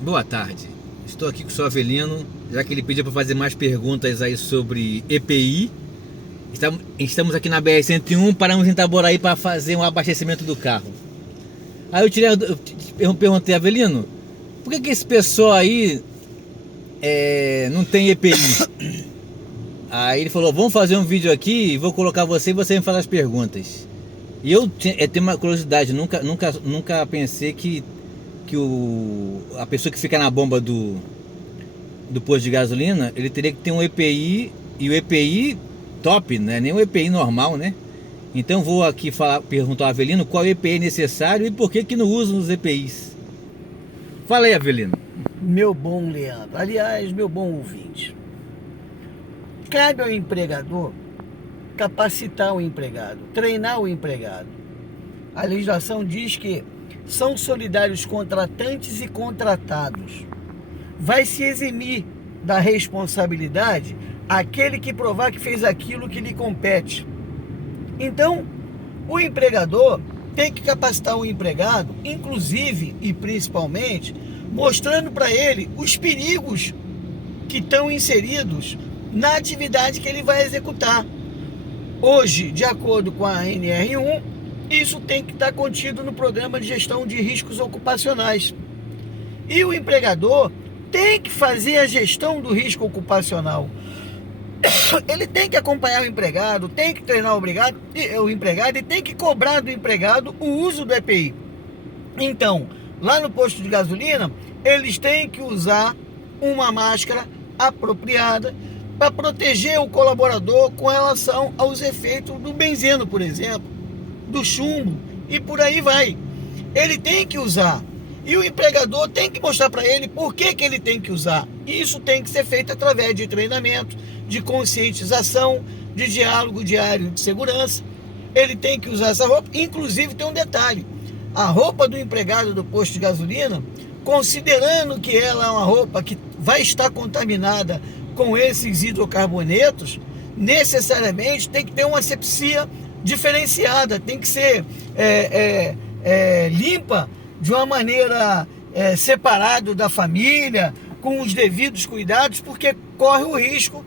Boa tarde. Estou aqui com o seu Avelino, já que ele pediu para fazer mais perguntas aí sobre EPI. Estamos aqui na BR-101, paramos em Itaboraí para fazer um abastecimento do carro. Aí eu perguntei, Avelino, por que esse pessoal aí não tem EPI? Aí ele falou, vamos fazer um vídeo aqui e vou colocar você e você me faz as perguntas. E eu tenho uma curiosidade, nunca pensei que a pessoa que fica na bomba do posto de gasolina, ele teria que ter um EPI, e o EPI top, né? Nem o EPI normal, né? Então vou aqui perguntar ao Avelino qual EPI é necessário e por que não usam os EPIs. Fala aí, Avelino. Meu bom Leandro, aliás, meu bom ouvinte, cabe ao empregador capacitar o empregado, treinar o empregado. A legislação diz que são solidários contratantes e contratados. Vai se eximir da responsabilidade aquele que provar que fez aquilo que lhe compete. Então, o empregador tem que capacitar o empregado, inclusive e principalmente, mostrando para ele os perigos que estão inseridos na atividade que ele vai executar. Hoje, de acordo com a NR1, isso tem que estar contido no programa de gestão de riscos ocupacionais. E o empregador tem que fazer a gestão do risco ocupacional. Ele tem que acompanhar o empregado, tem que treinar o empregado e tem que cobrar do empregado o uso do EPI. Então, lá no posto de gasolina, eles têm que usar uma máscara apropriada para proteger o colaborador com relação aos efeitos do benzeno, por exemplo, do chumbo e por aí vai. Ele tem que usar e o empregador tem que mostrar para ele por que ele tem que usar. Isso tem que ser feito através de treinamento, de conscientização, de diálogo diário de segurança. Ele tem que usar essa roupa. Inclusive tem um detalhe: a roupa do empregado do posto de gasolina, considerando que ela é uma roupa que vai estar contaminada com esses hidrocarbonetos, necessariamente tem que ter uma asepsia diferenciada, tem que ser limpa de uma maneira separada da família, com os devidos cuidados, porque corre o risco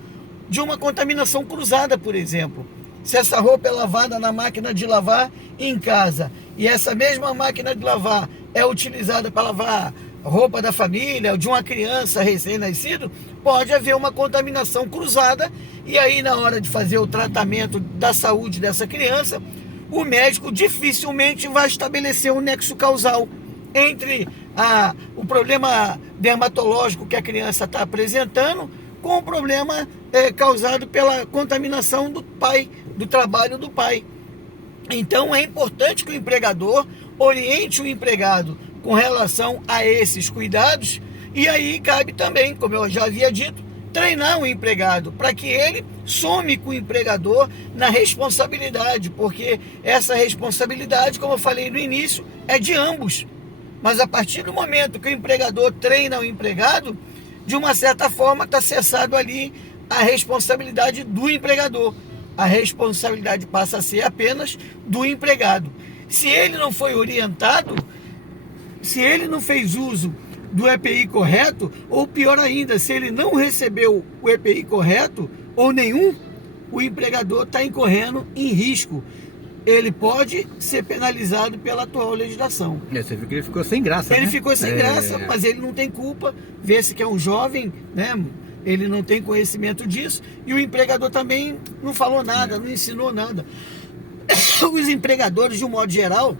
de uma contaminação cruzada, por exemplo. Se essa roupa é lavada na máquina de lavar em casa e essa mesma máquina de lavar é utilizada para lavar roupa da família ou de uma criança recém-nascido, pode haver uma contaminação cruzada e aí na hora de fazer o tratamento da saúde dessa criança, o médico dificilmente vai estabelecer um nexo causal entre o problema dermatológico que a criança está apresentando com o problema causado pela contaminação do pai, do trabalho do pai. Então é importante que o empregador oriente o empregado com relação a esses cuidados, e aí cabe também, como eu já havia dito, treinar o empregado para que ele some com o empregador na responsabilidade, porque essa responsabilidade, como eu falei no início, é de ambos. Mas a partir do momento que o empregador treina o empregado, de uma certa forma está cessado ali a responsabilidade do empregador. A responsabilidade passa a ser apenas do empregado. Se ele não foi orientado, se ele não fez uso do EPI correto, ou pior ainda, se ele não recebeu o EPI correto, ou nenhum, o empregador está incorrendo em risco. Ele pode ser penalizado pela atual legislação. Você viu que ele ficou sem graça, Ele né? ficou sem graça, mas ele não tem culpa. Vê-se que é um jovem, né? Ele não tem conhecimento disso. E o empregador também não falou nada, não ensinou nada. Os empregadores, de um modo geral,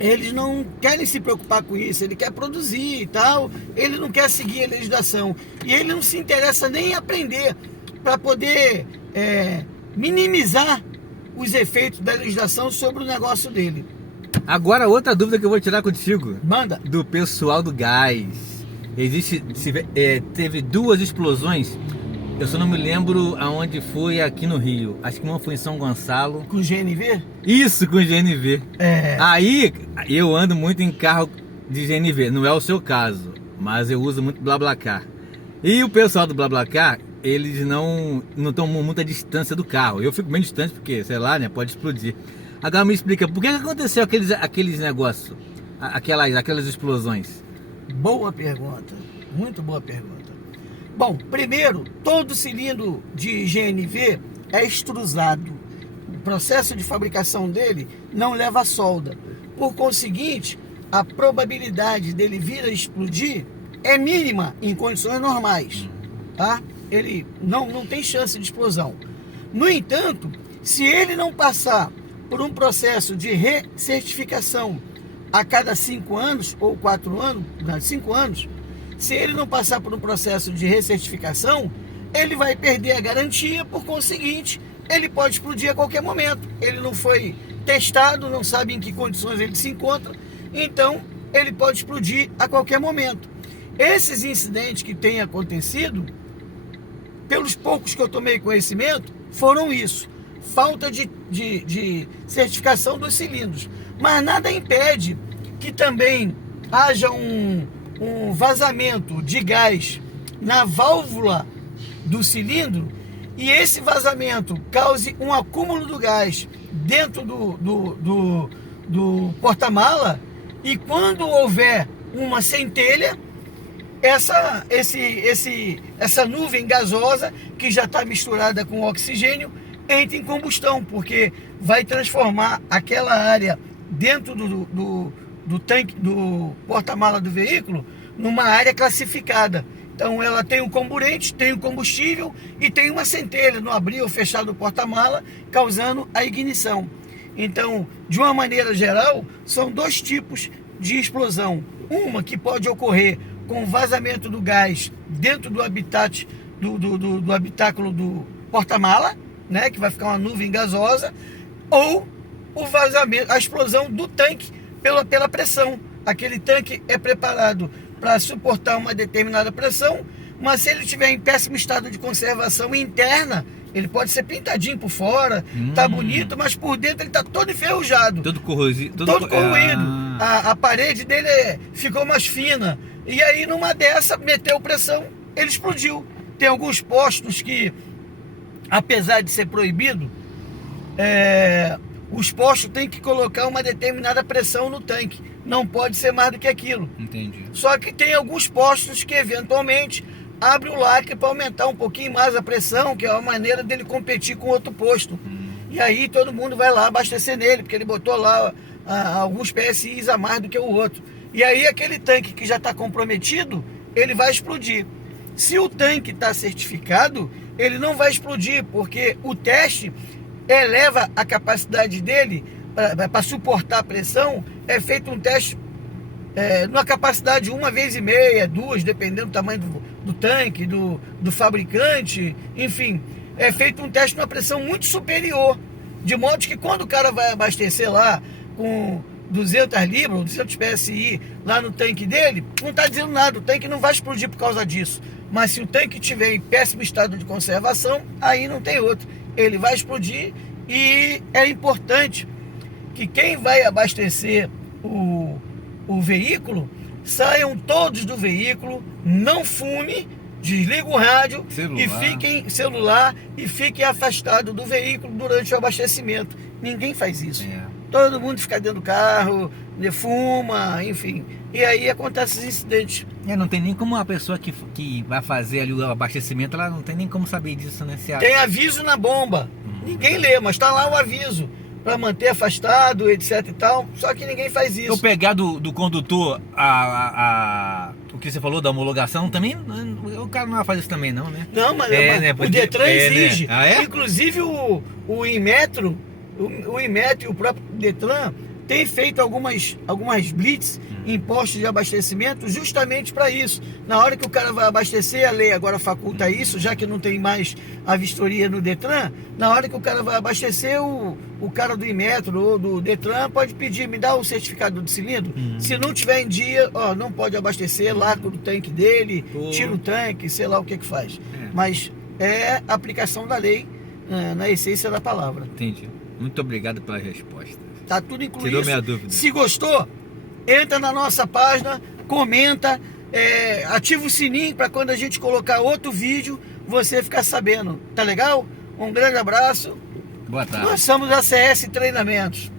eles não querem se preocupar com isso. Ele quer produzir e tal. Ele não quer seguir a legislação. E ele não se interessa nem em aprender para poder minimizar os efeitos da legislação sobre o negócio dele. Agora outra dúvida que eu vou tirar contigo. Manda. Do pessoal do gás. Teve duas explosões. Eu só não me lembro aonde foi aqui no Rio. Acho que uma foi em São Gonçalo. Com GNV? Isso, com GNV. Aí eu ando muito em carro de GNV. Não é o seu caso, mas eu uso muito BlaBlaCar. E o pessoal do BlaBlaCar, eles não tomam muita distância do carro. Eu fico bem distante porque, sei lá, né, pode explodir. Agora me explica, por que aconteceu aqueles negócios, aquelas explosões? Boa pergunta, muito boa pergunta. Bom, primeiro, todo cilindro de GNV é extrusado. O processo de fabricação dele não leva solda. Por conseguinte, a probabilidade dele vir a explodir é mínima em condições normais, tá? Ele não tem chance de explosão. No entanto, se ele não passar por um processo de recertificação a cada 5 anos ou 4 anos, 5 anos, se ele não passar por um processo de recertificação, ele vai perder a garantia, por conseguinte, ele pode explodir a qualquer momento. Ele não foi testado, não sabe em que condições ele se encontra, então ele pode explodir a qualquer momento. Esses incidentes que têm acontecido, pelos poucos que eu tomei conhecimento, foram isso: falta de certificação dos cilindros. Mas nada impede que também haja um vazamento de gás na válvula do cilindro e esse vazamento cause um acúmulo do gás dentro do porta-mala, e quando houver uma centelha, essa nuvem gasosa que já está misturada com oxigênio entra em combustão, porque vai transformar aquela área dentro do tanque, do porta-mala do veículo, numa área classificada. Então ela tem um comburente, tem um combustível e tem uma centelha no abrir ou fechar do porta-mala, causando a ignição. Então, de uma maneira geral, são 2 tipos de explosão. Uma que pode ocorrer com vazamento do gás dentro do habitat, do habitáculo do porta-mala, né, que vai ficar uma nuvem gasosa, ou o vazamento, a explosão do tanque pela pressão. Aquele tanque é preparado para suportar uma determinada pressão, mas se ele estiver em péssimo estado de conservação interna, ele pode ser pintadinho por fora, tá bonito, mas por dentro ele tá todo enferrujado, todo corroído. A parede dele ficou mais fina, e aí numa dessa meteu pressão, ele explodiu. Tem alguns postos que, apesar de ser proibido, os postos têm que colocar uma determinada pressão no tanque, não pode ser mais do que aquilo. Entendi. Só que tem alguns postos que eventualmente abre o lacre para aumentar um pouquinho mais a pressão, que é uma maneira dele competir com outro posto. E aí todo mundo vai lá abastecer nele, porque ele botou lá alguns PSIs a mais do que o outro. E aí aquele tanque que já está comprometido, ele vai explodir. Se o tanque está certificado, ele não vai explodir, porque o teste eleva a capacidade dele para suportar a pressão. É feito um teste numa capacidade de 1,5 vezes, 2, dependendo do tamanho do tanque, do fabricante, enfim. É feito um teste numa pressão muito superior, de modo que quando o cara vai abastecer lá com 200 libras, 200 PSI lá no tanque dele, não está dizendo nada, o tanque não vai explodir por causa disso. Mas se o tanque estiver em péssimo estado de conservação, aí não tem outro, ele vai explodir. E é importante que quem vai abastecer o veículo, saiam todos do veículo, não fume, desliga o rádio e fiquem afastados do veículo durante o abastecimento. Ninguém faz isso. Todo mundo fica dentro do carro, fuma, enfim. E aí acontecem esses incidentes. Não tem nem como a pessoa que vai fazer ali o abastecimento, ela não tem nem como saber disso, né? Tem aviso na bomba. Ninguém lê, mas está lá o aviso para manter afastado, etc e tal. Só que ninguém faz isso. Eu pegar do condutor o que você falou da homologação também, o cara não vai fazer isso também não, né? Não, mas o Detran exige. Né? Ah, é? Inclusive o Inmetro, o Inmetro e o próprio Detran tem feito algumas blitz em postos de abastecimento justamente para isso. Na hora que o cara vai abastecer, a lei agora faculta isso, já que não tem mais a vistoria no Detran. Na hora que o cara vai abastecer, o cara do Inmetro ou do Detran pode pedir, me dá o certificado do cilindro. Se não tiver em dia, não pode abastecer, larga o tanque dele, tira o tanque, sei lá o que faz. Mas é aplicação da lei na essência da palavra. Entendi. Muito obrigado pela resposta. Tá tudo incluído. Tirou minha dúvida. Se gostou, entra na nossa página, comenta, ativa o sininho para quando a gente colocar outro vídeo, você ficar sabendo. Tá legal? Um grande abraço. Boa tarde. Nós somos a CS Treinamentos.